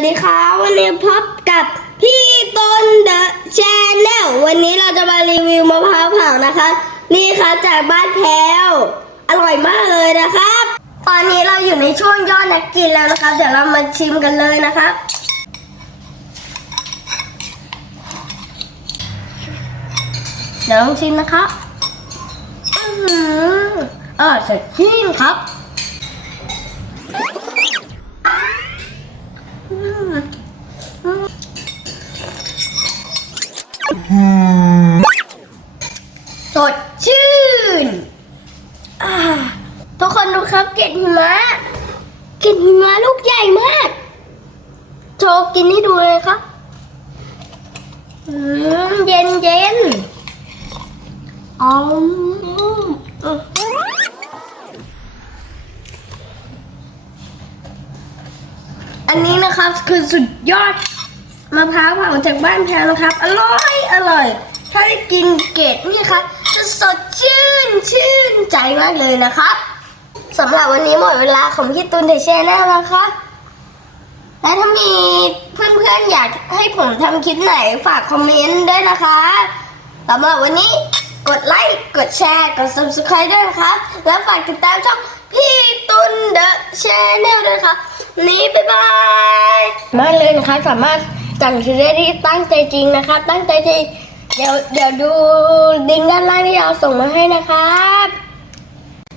วัสดีครับวันนี้พบกับพี่ต้นเดอะชแนลวันนี้เราจะมารีวิวมะพร้าวเผานะคะ นี่ค่ะจากบ้านแพรวอร่อยมากเลยนะครับ ตอนนี้เราอยู่ในช่วงยอดนักกินแล้วนะครับ เดี๋ยวเรามาชิมกันเลยนะครับเดี๋ยวลองชิมนะครับอือออร่อยสดชื่นครับ สดชื่นทุกคนดูครับเกล็ดหิมะเกล็ดหิมะลูกใหญ่มาก โชว์กินให้ดูเลยครับเย็นเย็นอ๋อ อันนี้นะครับคือสุดยอดมะพร้าวเผาจากบ้านแพรนะครับ อร่อยอร่อย ถ้าได้กินเกล็ดนี่ครับจะสดชื่นชื่นใจมากเลยนะครับสำหรับวันนี้หมดเวลาของพี่ตูนเดชแชนแนลแล้วครับและถ้ามีเพื่อนๆอยากให้ผมทำคลิปไหนฝากคอมเมนต์ด้วยนะคะสำหรับวันนี้กดไลค์ กดแชร์ กด subscribe ด้วยนะคะ แล้วฝากติดตามช่องพี่ตุนเดอะชแนลด้วยน นี้บ๊ายบายมาเลยนะคะสามารถสั่งซื้อได้ที่ตั้งใจจริงนะคะ ตั้งใจจริงเดี๋ยวเดี๋ยวดูดิงด้านล่างที่เราส่งมาให้นะครับ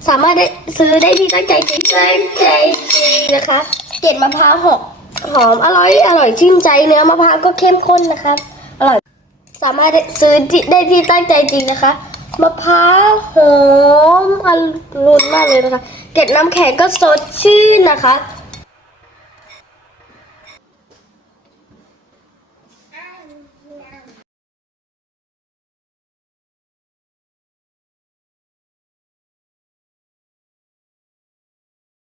สามารถได้ซื้อได้ที่ตั้งใจจริงตั้งใจจริงนะคะเกล็ดมะพร้าวหกหอมอร่อยอร่อยชื่นใจเนื้อมะพร้าวก็เข้มข้นนะครับอร่อยสามารถได้ซื้อได้ที่ตั้งใจจริงนะคะมะพร้าวหอมอรุณมากเลยนะคะ เกล็ดน้ำแข็งก็สดชื่นนะคะ